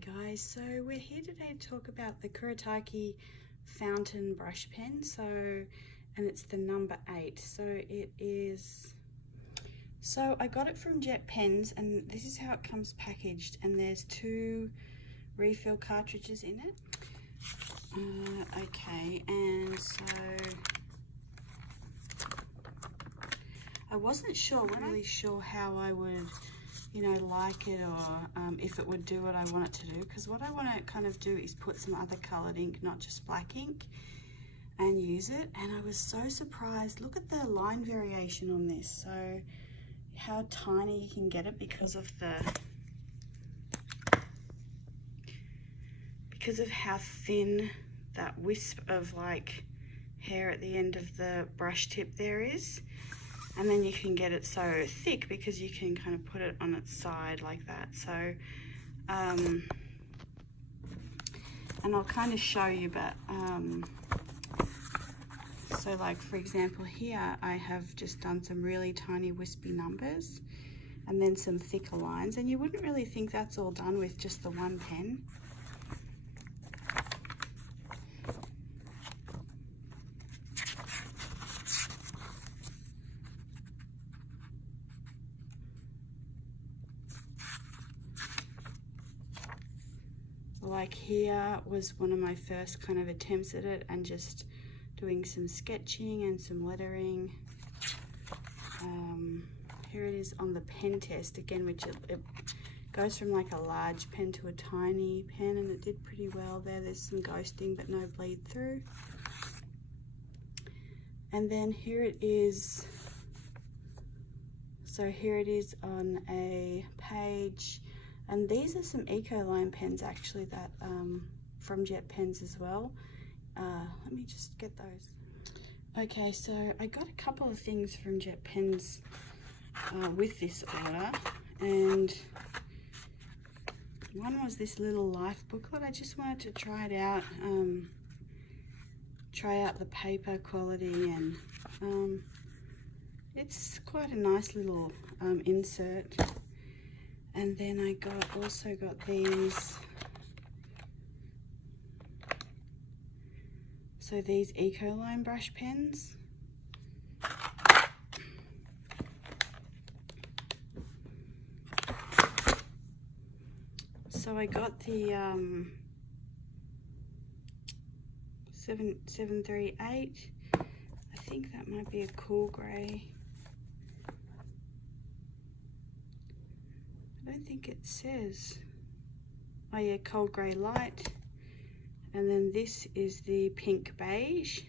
guys, so we're here today to talk about the Kuretake fountain brush pen. And it's the number 8. So I got it from Jet Pens, and this is how it comes packaged, and there's 2 refill cartridges in it. Okay, and so I wasn't really sure how I would, like it, or if it would do what I want it to do, because what I want to kind of do is put some other coloured ink, not just black ink, and use it. And I was so surprised. Look at the line variation on this. So how tiny you can get it because of how thin that wisp of like hair at the end of the brush tip there is. And then you can get it so thick because you can kind of put it on its side like that. So, and I'll kind of show you, but, so like for example here, I have just done some really tiny wispy numbers and then some thicker lines. And you wouldn't really think that's all done with just the one pen. Like here was one of my first kind of attempts at it, and just doing some sketching and some lettering. Here it is on the pen test again, which it goes from like a large pen to a tiny pen, and it did pretty well there. There's some ghosting but no bleed through. And then here it is. So here it is on a page. And these are some Ecoline pens actually that from Jet Pens as well. Let me just get those. Okay, so I got a couple of things from Jet Pens with this order, and one was this little life booklet. I just wanted to try it out, try out the paper quality, and it's quite a nice little insert. And then I also got these. So these Ecoline brush pens. So I got the 738. I think that might be a cool grey. I don't think it says. Oh yeah, cold grey light. And then this is the pink beige.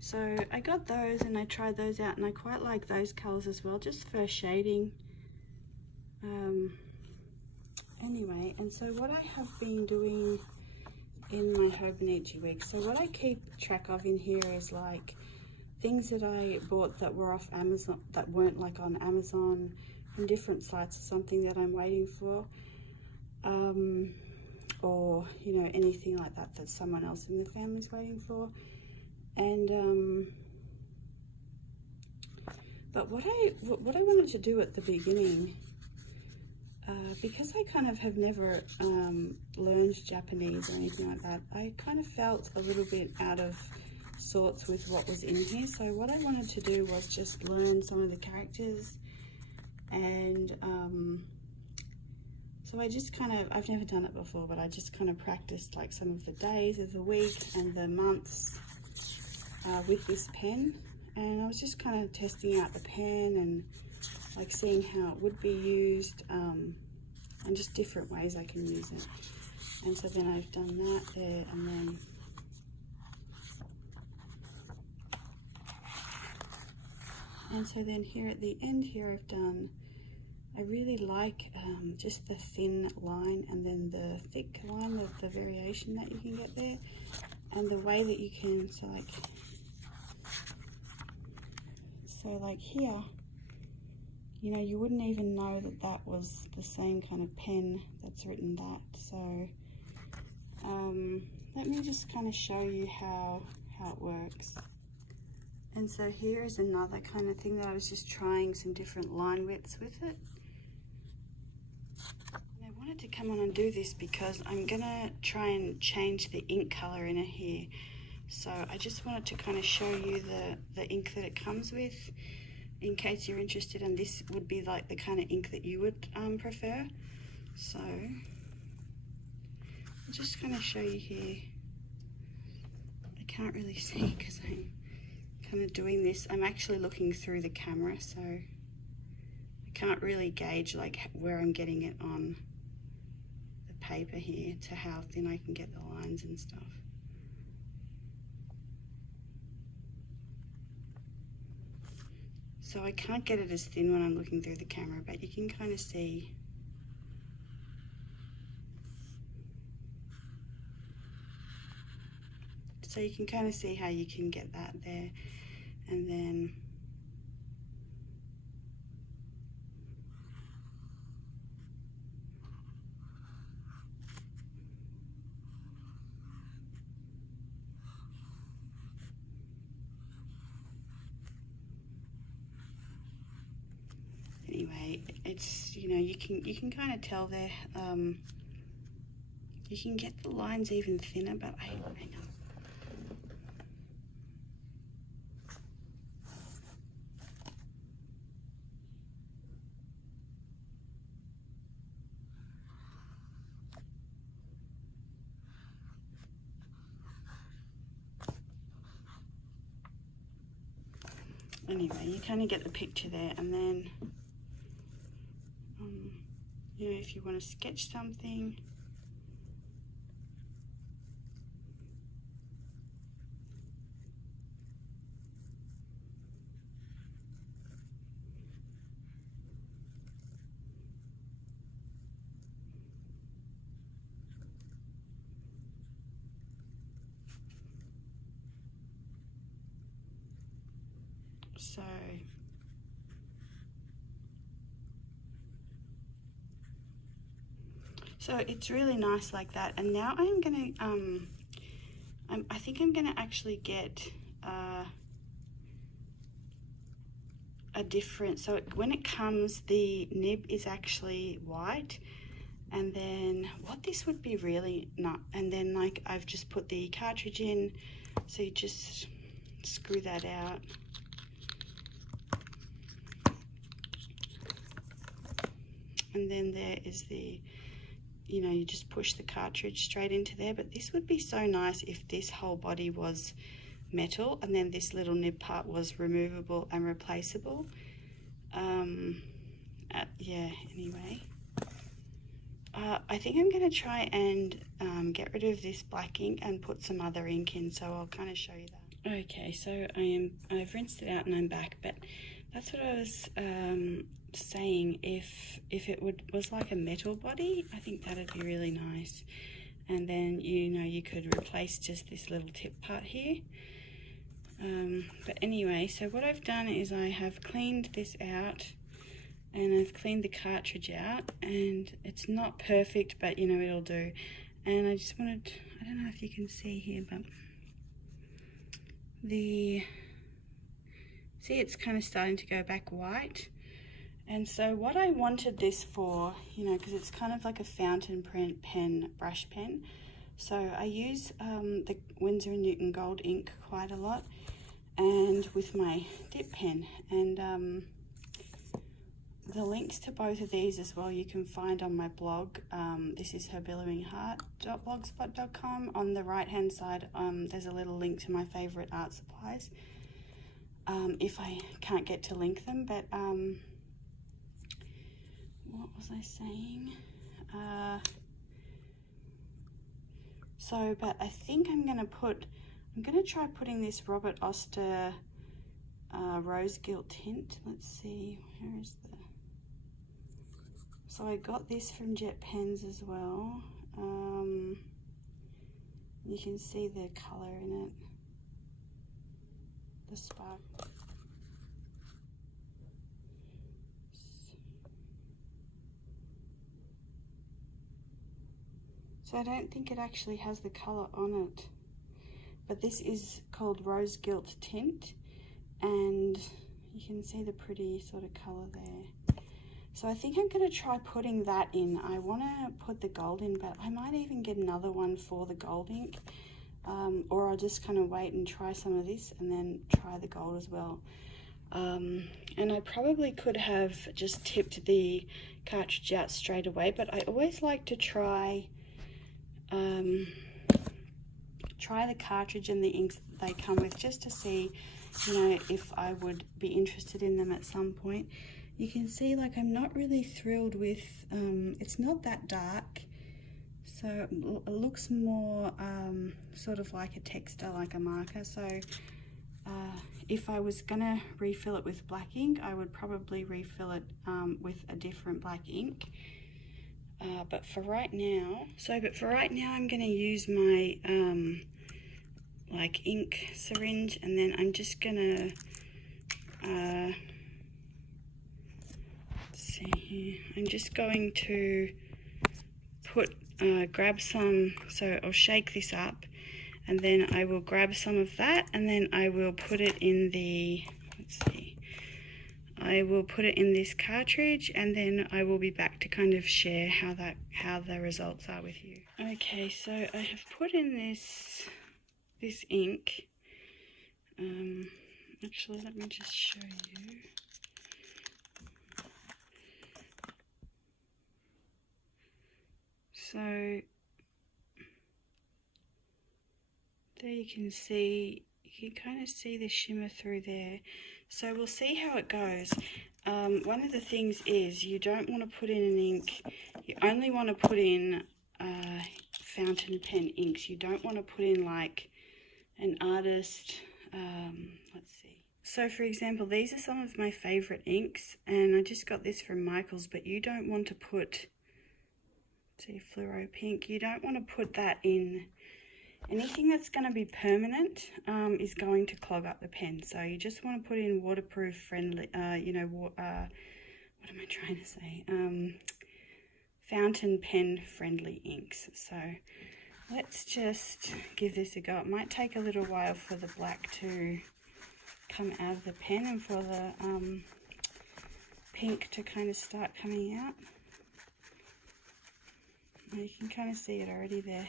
So I got those and I tried those out, and I quite like those colours as well, just for shading. Anyway, and so what I have been doing in my Hobonichi week, so what I keep track of in here is like things that I bought that were off Amazon, that weren't like on Amazon, from different sites, or something that I'm waiting for, or anything like that that someone else in the family is waiting for. And but what I wanted to do at the beginning, because I kind of have never learned Japanese or anything like that, I kind of felt a little bit out of sorts with what was in here. So what I wanted to do was just learn some of the characters. And so I just I've never done it before, but I just kind of practiced like some of the days of the week and the months with this pen. And I was just kind of testing out the pen and like seeing how it would be used, and just different ways I can use it. And so then I've done that there, and then here at the end here I've done, I really like just the thin line and then the thick line, the variation that you can get there, and the way that you can, so like here, you wouldn't even know that that was the same kind of pen that's written that. So let me just kind of show you how it works. And so here is another kind of thing that I was just trying some different line widths with it. And I wanted to come on and do this because I'm gonna try and change the ink color in it here. So I just wanted to kind of show you the ink that it comes with in case you're interested, and this would be like the kind of ink that you would prefer. So I'll just kind of show you here. I can't really see because I'm kind of doing this. I'm actually looking through the camera, so I can't really gauge like where I'm getting it on the paper here to how thin I can get the lines and stuff. So I can't get it as thin when I'm looking through the camera, but you can kind of see. So you can kind of see how you can get that there, and then anyway, it's, you know, you can kind of tell there. You can get the lines even thinner, but hang on. Anyway, you kind of get the picture there, and then you know, if you want to sketch something, so it's really nice like that. And now I'm gonna I think I'm gonna actually get a different, so when it comes, the nib is actually white, and then what this would be really not, and then like I've just put the cartridge in, so you just screw that out. And then there is the, you know, you just push the cartridge straight into there. But this would be so nice if this whole body was metal and then this little nib part was removable and replaceable. Yeah, anyway. I think I'm going to try and get rid of this black ink and put some other ink in, so I'll kind of show you that. Okay, so I've rinsed it out and I'm back, but that's what I was saying. If it was like a metal body, I think that'd be really nice. And then, you know, you could replace just this little tip part here. But anyway, so what I've done is I have cleaned this out, and I've cleaned the cartridge out, and it's not perfect, but you know, it'll do. And I just wanted, I don't know if you can see here, but see, it's kind of starting to go back white. And so what I wanted this for, you know, because it's kind of like a fountain pen, brush pen. So I use the Winsor & Newton Gold ink quite a lot, and with my dip pen. And the links to both of these as well you can find on my blog. This is herbillowingheart.blogspot.com. On the right hand side, there's a little link to my favorite art supplies, if I can't get to link them. But what was I saying? But I think I'm gonna try putting this Robert Oster Rose Gilt Tint. Let's see, where is the, so I got this from Jet Pens as well. You can see the color in it, the spark. So I don't think it actually has the color on it, but this is called Rose Gilt Tint, and you can see the pretty sort of color there. So I think I'm going to try putting that in. I want to put the gold in, but I might even get another one for the gold ink. Or I'll just kind of wait and try some of this and then try the gold as well. And I probably could have just tipped the cartridge out straight away, but I always like to try the cartridge and the inks that they come with, just to see, you know, if I would be interested in them at some point. You can see, like, I'm not really thrilled with, it's not that dark, so it looks more sort of like a texture, like a marker. So if I was gonna refill it with black ink, I would probably refill it with a different black ink. But for right now, I'm gonna use my like ink syringe, and then I'm just gonna let's see here. I'm just going to grab some, so I'll shake this up, and then I will grab some of that, and then I will put it in the, let's see, I will put it in this cartridge, and then I will be back to kind of share how the results are with you. Okay, so I have put in this ink. Actually, let me just show you. So there you can see, you can kind of see the shimmer through there. So we'll see how it goes. One of the things is you don't want to put in an ink, you only want to put in fountain pen inks. You don't want to put in like an artist, let's see. So for example, these are some of my favorite inks, and I just got this from Michael's, but you don't want to put, see, fluoro pink, you don't want to put that in. Anything that's going to be permanent is going to clog up the pen, so you just want to put in waterproof friendly, you know, what am I trying to say? Fountain pen friendly inks. So let's just give this a go. It might take a little while for the black to come out of the pen and for the pink to kind of start coming out. You can kind of see it already there.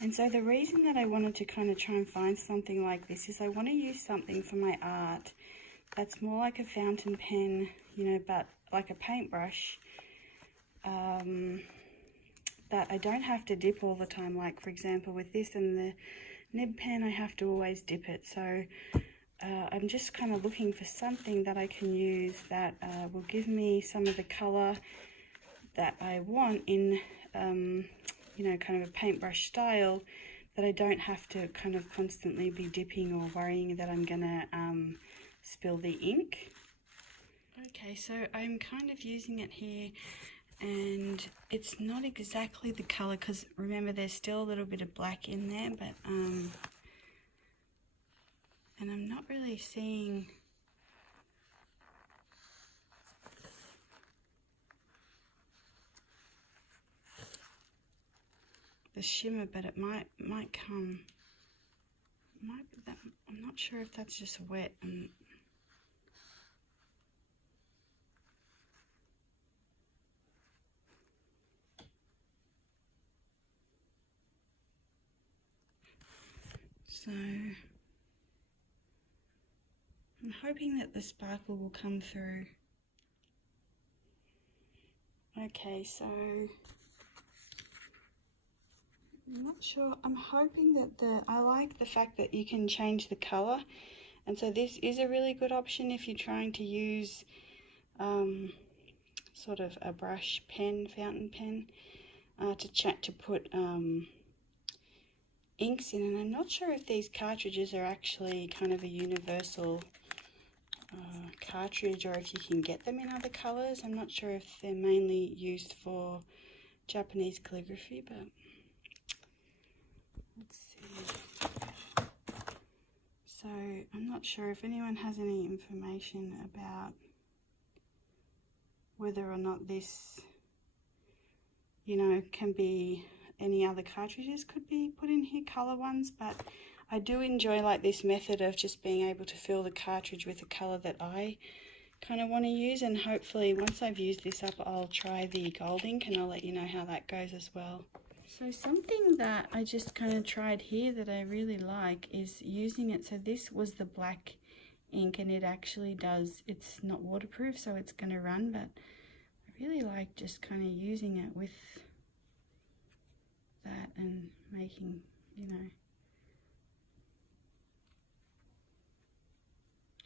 And so the reason that I wanted to kind of try and find something like this is I want to use something for my art that's more like a fountain pen, you know, but like a paintbrush, that I don't have to dip all the time. Like for example with this and the nib pen, I have to always dip it. So I'm just kind of looking for something that I can use that will give me some of the colour that I want in you know, kind of a paintbrush style, that I don't have to kind of constantly be dipping or worrying that I'm gonna spill the ink. Okay, so I'm kind of using it here, and it's not exactly the colour, because remember there's still a little bit of black in there, but and I'm not really seeing the shimmer, but it might come. Might be that, I'm not sure if that's just wet. So I'm hoping that the sparkle will come through. Okay, so I'm not sure. I'm hoping that I like the fact that you can change the colour, and so this is a really good option if you're trying to use sort of a brush pen, fountain pen, to put inks in. And I'm not sure if these cartridges are actually kind of a universal cartridge, or if you can get them in other colours. I'm not sure if they're mainly used for Japanese calligraphy, but let's see. So I'm not sure if anyone has any information about whether or not this, you know, can be, any other cartridges could be put in here, colour ones, but I do enjoy like this method of just being able to fill the cartridge with the colour that I kind of want to use, and hopefully once I've used this up I'll try the gold ink and I'll let you know how that goes as well. So something that I just kind of tried here that I really like is using it. So this was the black ink, and it actually does, it's not waterproof so it's going to run, but I really like just kind of using it with that and making, you know,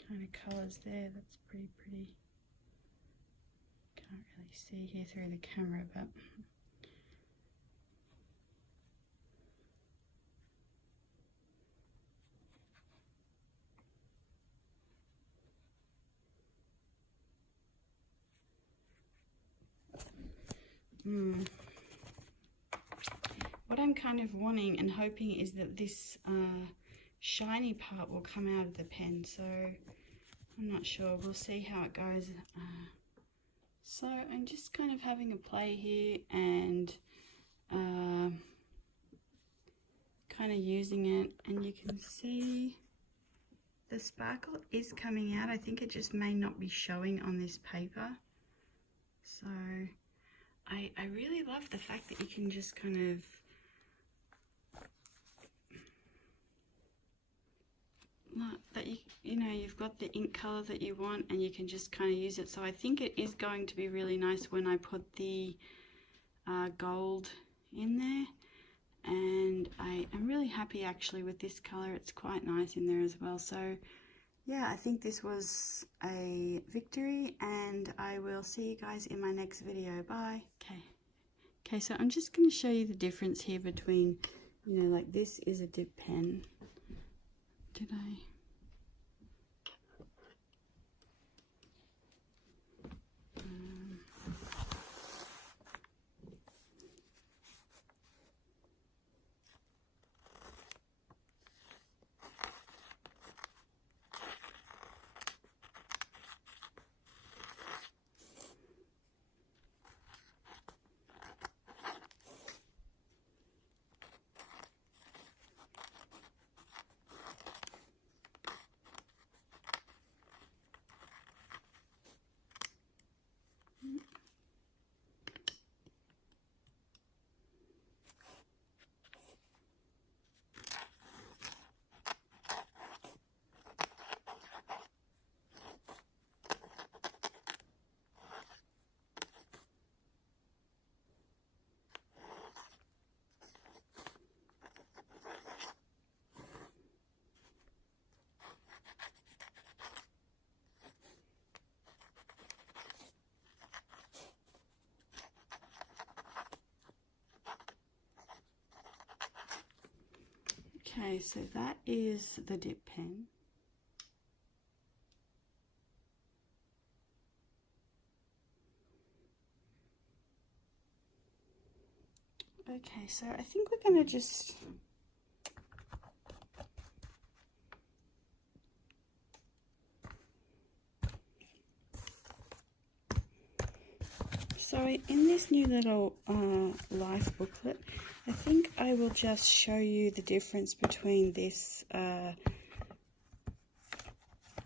kind of colours there. That's pretty pretty. Can't really see here through the camera, but what I'm kind of wanting and hoping is that this shiny part will come out of the pen, so I'm not sure. We'll see how it goes. So I'm just kind of having a play here and kind of using it, and you can see the sparkle is coming out. I think it just may not be showing on this paper. So I really love the fact that you can just kind of that you know, you've got the ink color that you want and you can just kind of use it. So I think it is going to be really nice when I put the gold in there, and I am really happy actually with this color. It's quite nice in there as well. So yeah, I think this was a victory, and I will see you guys in my next video. Bye. Okay, so I'm just going to show you the difference here between, you know, like this is a dip pen. Did I? Okay, so that is the dip pen. Okay, so I think we're going to just in this new little life booklet, I think I will just show you the difference between this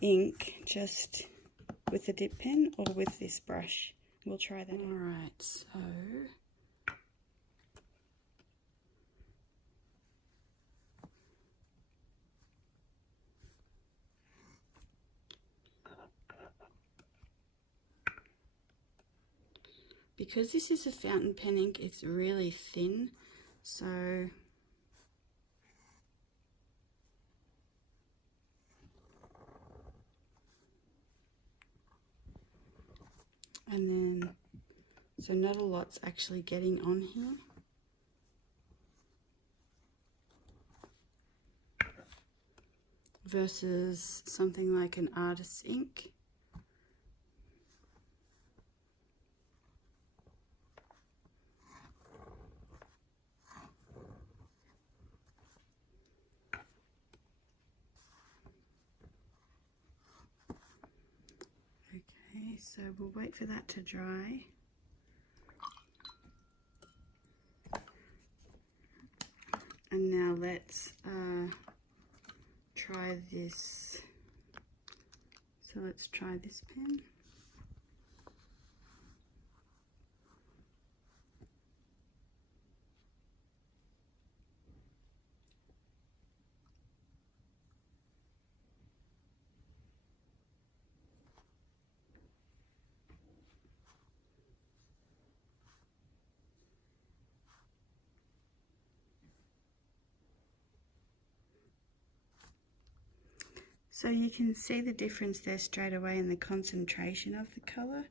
ink just with the dip pen or with this brush. We'll try that. Alright, so because this is a fountain pen ink, it's really thin, so and then so not a lot's actually getting on here. Versus something like an artist's ink. Okay, so we'll wait for that to dry. And now let's try this. So let's try this pen. So you can see the difference there straight away in the concentration of the colour.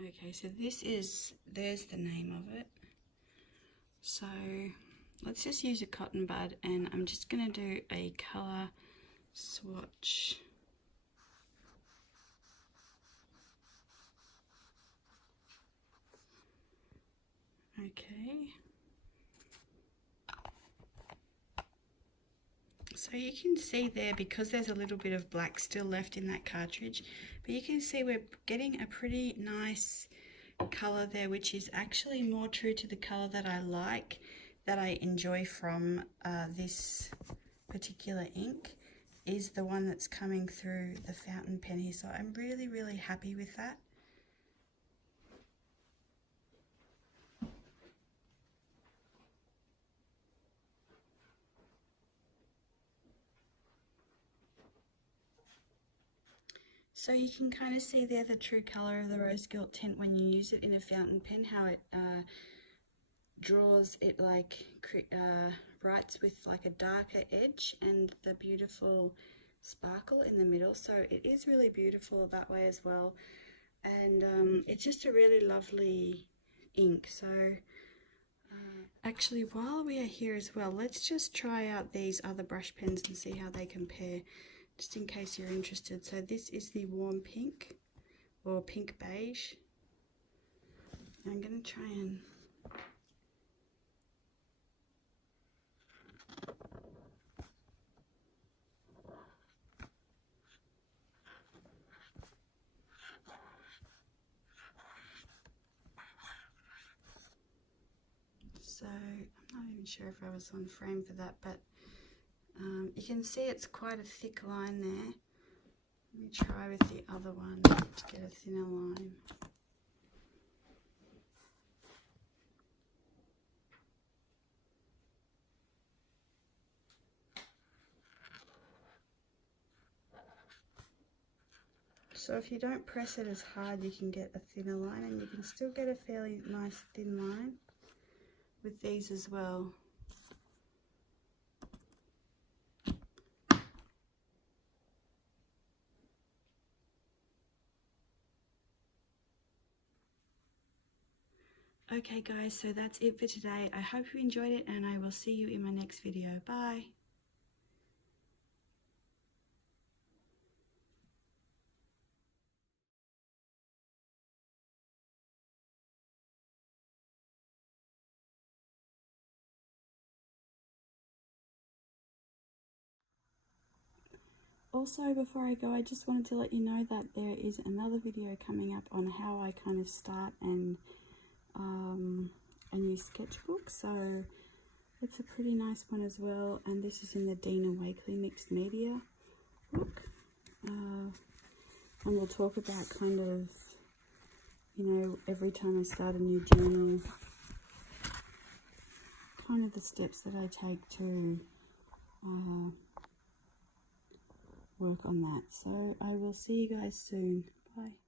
Okay, so there's the name of it. So let's just use a cotton bud, and I'm just going to do a colour swatch. Okay. So you can see there, because there's a little bit of black still left in that cartridge, but you can see we're getting a pretty nice colour there, which is actually more true to the colour that I like, that I enjoy from this particular ink, is the one that's coming through the fountain pen here. So I'm really, really happy with that. So you can kind of see there the true colour of the rose gilt tint when you use it in a fountain pen, how it draws it, like writes with like a darker edge and the beautiful sparkle in the middle. So it is really beautiful that way as well, and it's just a really lovely ink. So actually, while we are here as well, let's just try out these other brush pens and see how they compare, just in case you're interested. So this is the warm pink, or pink beige. I'm going to try and so I'm not even sure if I was on frame for that, but you can see it's quite a thick line there. Let me try with the other one to get a thinner line. So if you don't press it as hard, you can get a thinner line, and you can still get a fairly nice thin line with these as well. Okay guys, so that's it for today. I hope you enjoyed it, and I will see you in my next video. Bye! Also, before I go, I just wanted to let you know that there is another video coming up on how I kind of start and a new sketchbook. So it's a pretty nice one as well, and this is in the Dina Wakley mixed media book. And we'll talk about kind of, you know, every time I start a new journal, kind of the steps that I take to work on that. So I will see you guys soon. Bye.